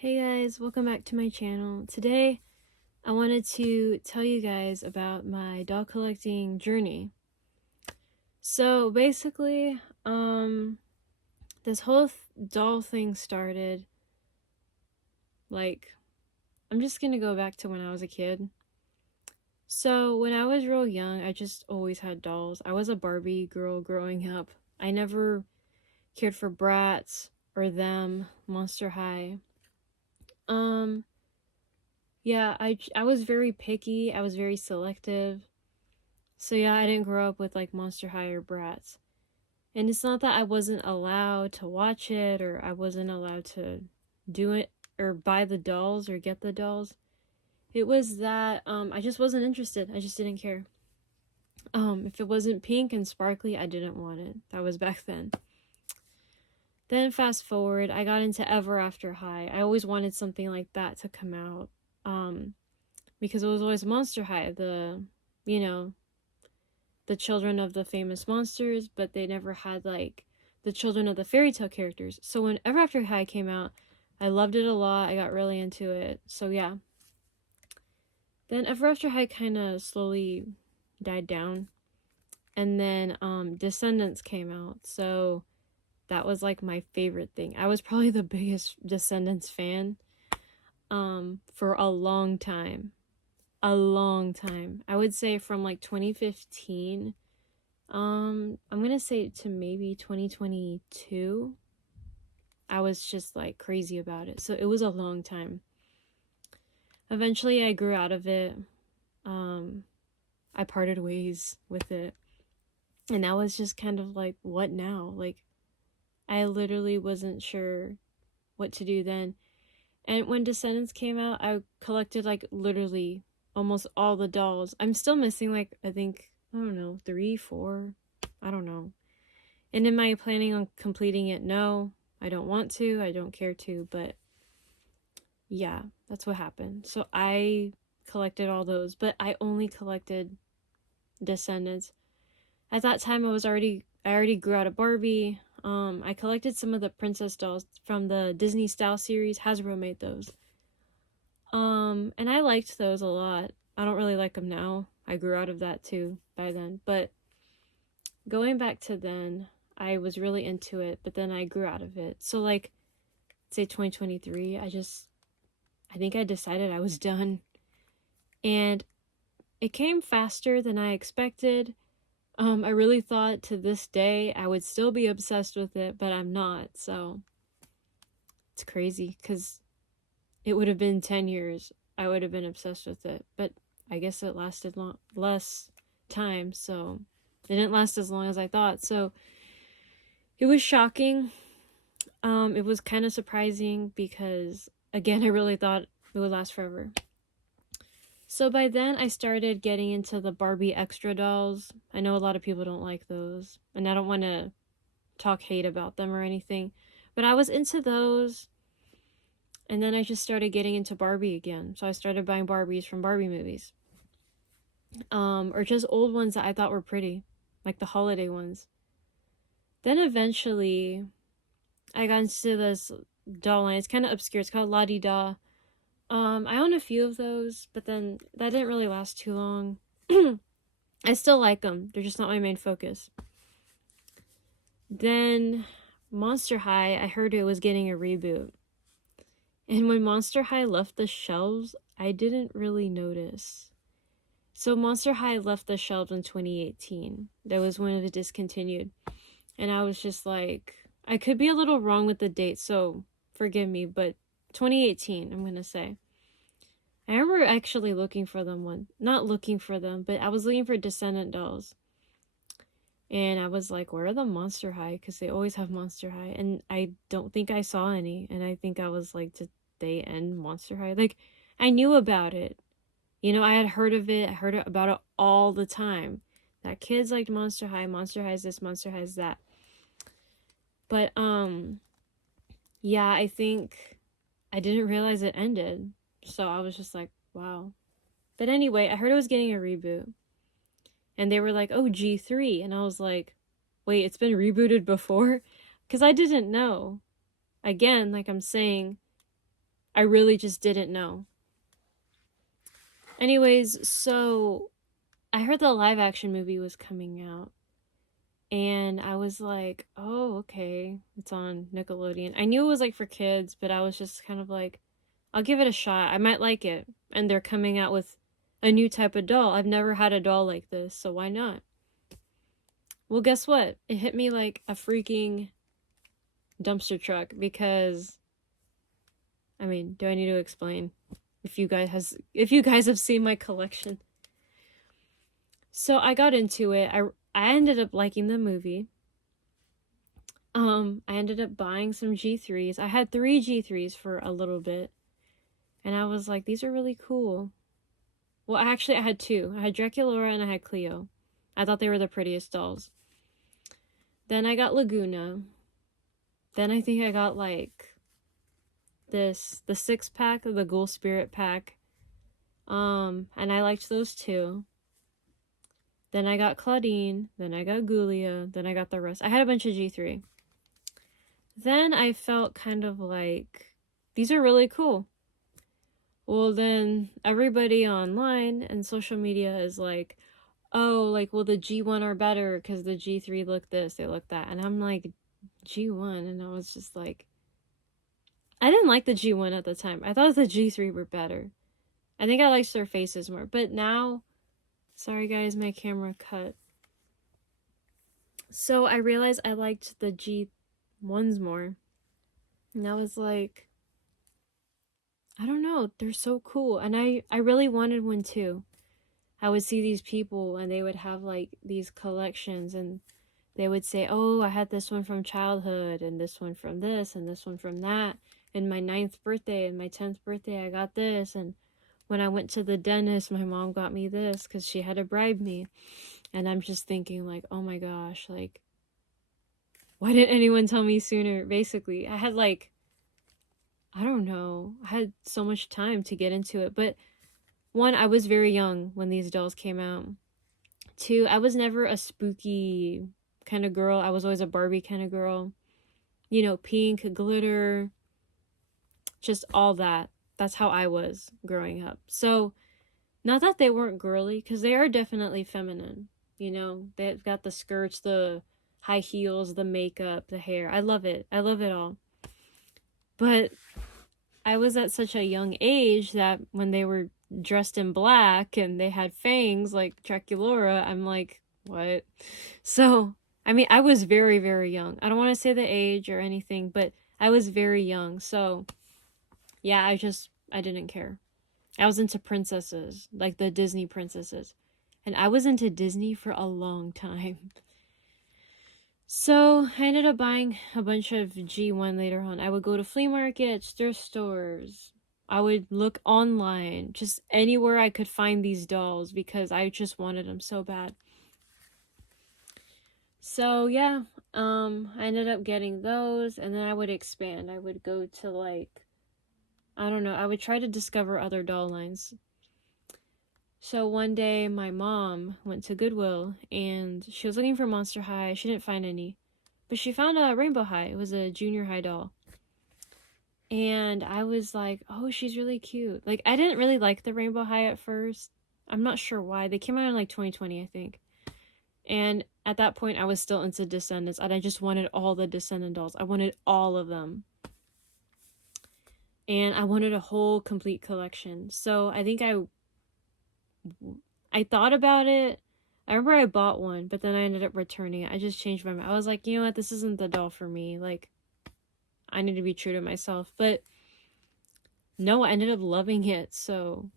Hey guys, welcome back to my channel. Today, I wanted to tell you guys about my doll collecting journey. So basically, this whole doll thing started, like, I'm just gonna go back to when I was a kid. So when I was real young, I just always had dolls. I was a Barbie girl growing up. I never cared for Bratz or them, Monster High. Um, yeah, I was very picky. I was very selective. So yeah, I didn't grow up with like Monster High or Bratz. And it's not that I wasn't allowed to watch it or I wasn't allowed to do it or buy the dolls or get the dolls. It was that I just wasn't interested. I just didn't care. If it wasn't pink and sparkly, I didn't want it. That was back then. Then fast forward, I got into Ever After High. I always wanted something like that to come out. Because it was always Monster High, you know, the children of the famous monsters, but they never had like the children of the fairy tale characters. So when Ever After High came out, I loved it a lot. I got really into it. So yeah. Then Ever After High kind of slowly died down. And then Descendants came out. So that was like my favorite thing. I was probably the biggest Descendants fan for a long time. A long time. I would say from like 2015 I'm gonna say to maybe 2022. I was just like crazy about it. So it was a long time. Eventually I grew out of it. I parted ways with it. And I was just kind of like, what now? Like, I literally wasn't sure what to do then. And when Descendants came out, I collected like literally almost all the dolls. I'm still missing like, I think, I don't know, 3, 4, I don't know. And am I planning on completing it? No, I don't want to. I don't care to. But yeah, that's what happened. So I collected all those, but I only collected Descendants. At that time, I already grew out of Barbie. I collected some of the princess dolls from the Disney style series. Hasbro made those. And I liked those a lot. I don't really like them now. I grew out of that too by then. But going back to then, I was really into it, but then I grew out of it. So like, say 2023, I think I decided I was done. And it came faster than I expected. I really thought to this day I would still be obsessed with it, but I'm not. So it's crazy because it would have been 10 years. I would have been obsessed with it, but I guess it lasted less time, so it didn't last as long as I thought. So it was shocking. It was kind of surprising because, again, I really thought it would last forever. So by then, I started getting into the Barbie extra dolls. I know a lot of people don't like those, and I don't want to talk hate about them or anything, but I was into those, and then I just started getting into Barbie again. So I started buying Barbies from Barbie movies, or just old ones that I thought were pretty, like the holiday ones. Then eventually, I got into this doll line. It's kind of obscure. It's called La Di Da. I own a few of those, but then that didn't really last too long. I still like them. They're just not my main focus. Then Monster High, I heard it was getting a reboot. And when Monster High left the shelves, I didn't really notice. So Monster High left the shelves in 2018. That was when it discontinued. And I was just like, I could be a little wrong with the date, so forgive me, but 2018, I'm gonna say. I remember actually looking for them not looking for them, but I was looking for Descendant dolls. And I was like, where are the Monster High? Because they always have Monster High. And I don't think I saw any. And I think I was like, did they end Monster High? Like, I knew about it. You know, I had heard of it. I heard about it all the time. That kids liked Monster High. Monster High's this, Monster High's that. But, yeah, I think I didn't realize it ended. So I was just like, wow. But anyway, I heard it was getting a reboot. And they were like, oh, G3. And I was like, wait, it's been rebooted before? Because I didn't know. Again, like I'm saying, I really just didn't know. Anyways, so I heard the live action movie was coming out. And I was like, oh, okay. It's on Nickelodeon. I knew it was like for kids, but I was just kind of like, I'll give it a shot. I might like it. And they're coming out with a new type of doll. I've never had a doll like this, so why not? Well, guess what? It hit me like a freaking dumpster truck because, I mean, do I need to explain? If you guys have seen my collection. So I got into it. I ended up liking the movie. I ended up buying some G3s. I had 3 G3s for a little bit. And I was like, these are really cool. Well, actually, I had 2. I had Draculaura and I had Cleo. I thought they were the prettiest dolls. Then I got Laguna. Then I think I got like the 6-pack of the Ghoul Spirit pack. And I liked those 2. Then I got Claudine. Then I got Ghoulia. Then I got the rest. I had a bunch of G3. Then I felt kind of like, these are really cool. Well, then everybody online and social media is like, oh, like, well, the G1 are better because the G3 look this, they look that. And I'm like, G1? And I was just like, I didn't like the G1 at the time. I thought the G3 were better. I think I liked their faces more. But now, sorry guys, my camera cut. So I realized I liked the G1s more. And I was like, I don't know, they're so cool. And I really wanted one too. I would see these people and they would have like these collections and they would say, oh, I had this one from childhood and this one from this and this one from that. And my 9th birthday and my 10th birthday, I got this. And when I went to the dentist, my mom got me this because she had to bribe me. And I'm just thinking like, oh my gosh, like, why didn't anyone tell me sooner? Basically, I had like, I don't know, I had so much time to get into it. But 1, I was very young when these dolls came out. 2, I was never a spooky kind of girl. I was always a Barbie kind of girl. You know, pink, glitter, just all that. That's how I was growing up. So, not that they weren't girly, because they are definitely feminine. You know, they've got the skirts, the high heels, the makeup, the hair. I love it. I love it all. But I was at such a young age that when they were dressed in black and they had fangs like Draculaura, I'm like, what? So, I mean, I was very, very young. I don't want to say the age or anything, but I was very young. So, yeah, I didn't care. I was into princesses, like the Disney princesses. And I was into Disney for a long time. So, I ended up buying a bunch of G1 later on. I would go to flea markets, thrift stores. I would look online, just anywhere I could find these dolls because I just wanted them so bad. So, yeah, I ended up getting those and then I would expand. I would go to like, I don't know, I would try to discover other doll lines. So one day my mom went to Goodwill and she was looking for Monster High. She didn't find any, but she found a Rainbow High. It was a junior high doll. And I was like, oh, she's really cute. Like, I didn't really like the Rainbow High at first. I'm not sure why. They came out in like 2020, I think. And at that point, I was still into Descendants, and I just wanted all the Descendant dolls. I wanted all of them. And I wanted a whole complete collection. So I think I thought about it. I remember I bought one, but then I ended up returning it. I just changed my mind. I was like, you know what? This isn't the doll for me. Like, I need to be true to myself. But no, I ended up loving it. So,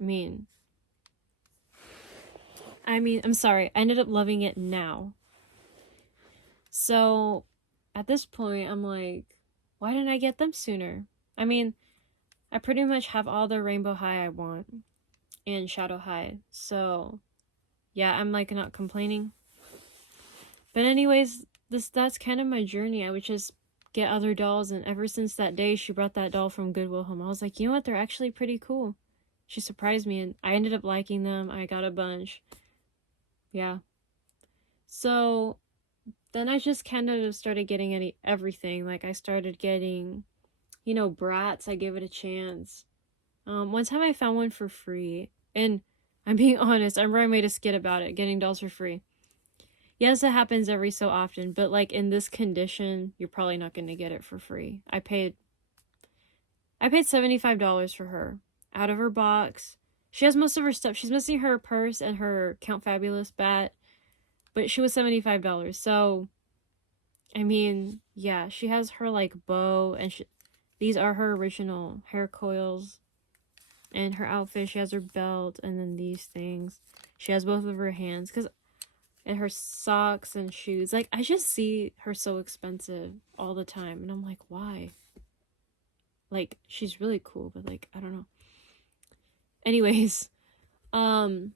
I mean, I'm sorry. I ended up loving it now. So, at this point, I'm like, why didn't I get them sooner? I mean, I pretty much have all the Rainbow High I want and Shadow High. So, yeah, I'm like not complaining. But anyways, that's kind of my journey. I would just get other dolls, and ever since that day she brought that doll from Goodwill home, I was like, you know what, they're actually pretty cool. She surprised me and I ended up liking them. I got a bunch. Yeah. So then I just kind of started getting everything. Like I started getting, Bratz, I gave it a chance. One time I found one for free, and I'm being honest, I remember I made a skit about it, getting dolls for free. Yes, it happens every so often, but like in this condition, you're probably not going to get it for free. I paid $75 for her out of her box. She has most of her stuff. She's missing her purse and her Count Fabulous bat, but she was $75. So, I mean, yeah, she has her like bow, and these are her original hair coils. And her outfit, she has her belt, and then these things. She has both of her hands, and her socks and shoes. Like, I just see her so expensive all the time, and I'm like, why? Like, she's really cool, but like, I don't know. Anyways, I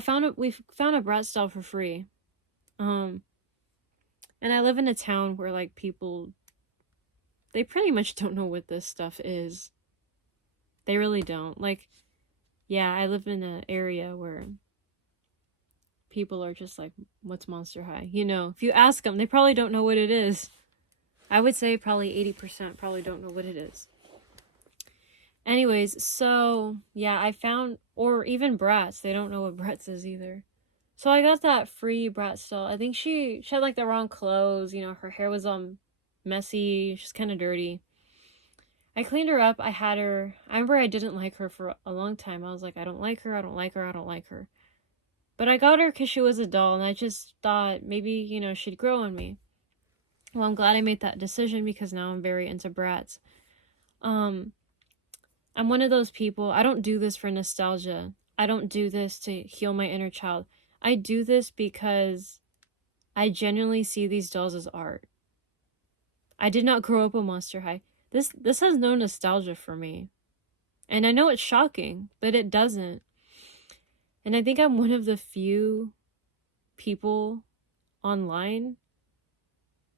found we found a Bratz doll for free. And I live in a town where like people, they pretty much don't know what this stuff is. They really don't. Like, yeah, I live in an area where people are just like, what's Monster High? If you ask them, they probably don't know what it is. I would say probably 80% probably don't know what it is. Anyways, so, yeah, I found, or even Bratz, they don't know what Bratz is either. So I got that free Bratz doll. I think she had like the wrong clothes, her hair was messy, she's kind of dirty. I cleaned her up, I remember I didn't like her for a long time. I was like, I don't like her, I don't like her, I don't like her. But I got her because she was a doll, and I just thought maybe, she'd grow on me. Well, I'm glad I made that decision because now I'm very into Bratz. I'm one of those people, I don't do this for nostalgia. I don't do this to heal my inner child. I do this because I genuinely see these dolls as art. I did not grow up with Monster High. This has no nostalgia for me. And I know it's shocking, but it doesn't. And I think I'm one of the few people online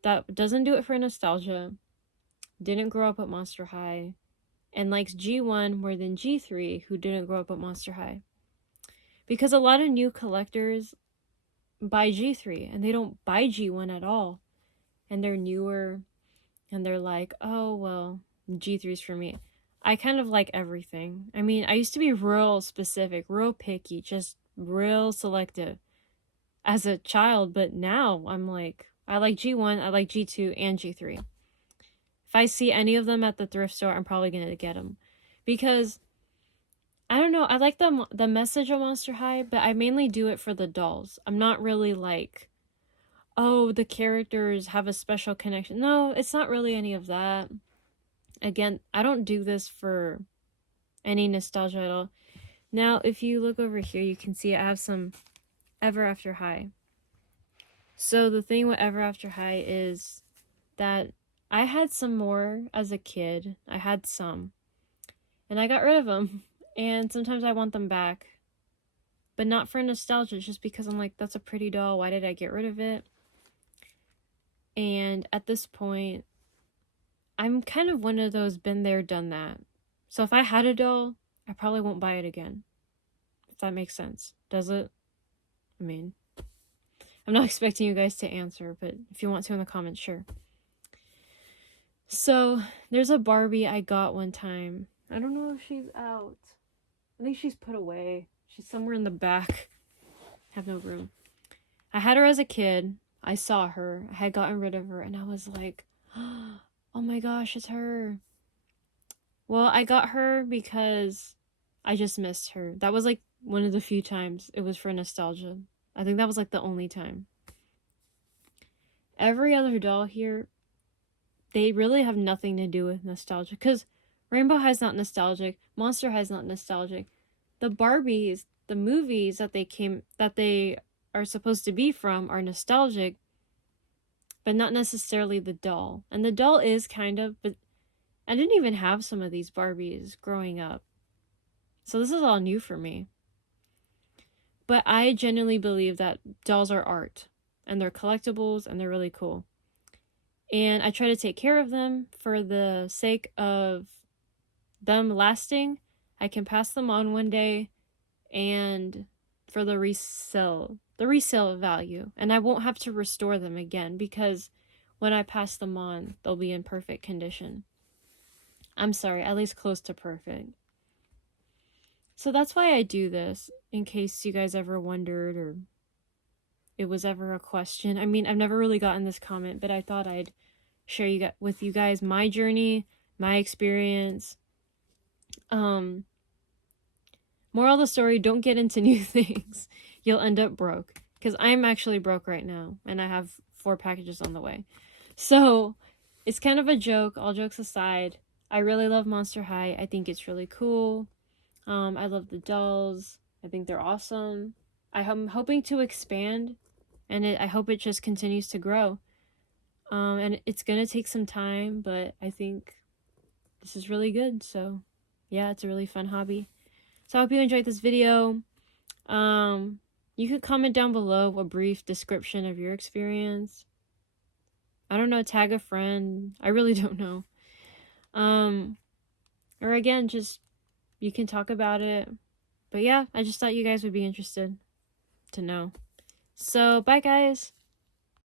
that doesn't do it for nostalgia, didn't grow up at Monster High, and likes G1 more than G3, who didn't grow up at Monster High. Because a lot of new collectors buy G3, and they don't buy G1 at all. And they're newer, and they're like, oh, well, G3's for me. I kind of like everything. I mean, I used to be real specific, real picky, just real selective as a child, but now I'm like, I like G1, I like G2, and G3. If I see any of them at the thrift store, I'm probably going to get them. Because, I don't know, I like the message of Monster High, but I mainly do it for the dolls. I'm not really like, oh, the characters have a special connection. No, it's not really any of that. Again, I don't do this for any nostalgia at all. Now, if you look over here, you can see I have some Ever After High. So the thing with Ever After High is that I had some more as a kid. I had some. And I got rid of them. And sometimes I want them back. But not for nostalgia, just because I'm like, that's a pretty doll. Why did I get rid of it? And at this point, I'm kind of one of those been there, done that. So if I had a doll, I probably won't buy it again. If that makes sense. Does it? I mean, I'm not expecting you guys to answer, but if you want to in the comments, sure. So, there's a Barbie I got one time. I don't know if she's out. I think she's put away. She's somewhere in the back. I have no room. I had her as a kid. I saw her. I had gotten rid of her, and I was like, oh my gosh, it's her. Well, I got her because I just missed her. That was like one of the few times it was for nostalgia. I think that was like the only time. Every other doll here, they really have nothing to do with nostalgia. Because Rainbow High's not nostalgic. Monster High's not nostalgic. The Barbies, the movies that they are supposed to be from are nostalgic, but not necessarily the doll. And the doll is kind of, but I didn't even have some of these Barbies growing up. So this is all new for me. But I genuinely believe that dolls are art, and they're collectibles, and they're really cool. And I try to take care of them for the sake of them lasting. I can pass them on one day, and for the resale value. And I won't have to restore them again, because when I pass them on, they'll be in perfect condition. I'm sorry, at least close to perfect. So that's why I do this, in case you guys ever wondered or it was ever a question. I mean, I've never really gotten this comment, but I thought I'd share with you guys my journey, my experience. Moral of the story, don't get into new things. You'll end up broke. Because I'm actually broke right now, and I have 4 packages on the way. So, it's kind of a joke, all jokes aside. I really love Monster High. I think it's really cool. I love the dolls. I think they're awesome. I'm hoping to expand, and I hope it just continues to grow. And it's gonna take some time, but I think this is really good. So, yeah, it's a really fun hobby. So I hope you enjoyed this video. You could comment down below a brief description of your experience. I don't know, tag a friend. I really don't know. Or again, just you can talk about it. But yeah, I just thought you guys would be interested to know. So, bye guys.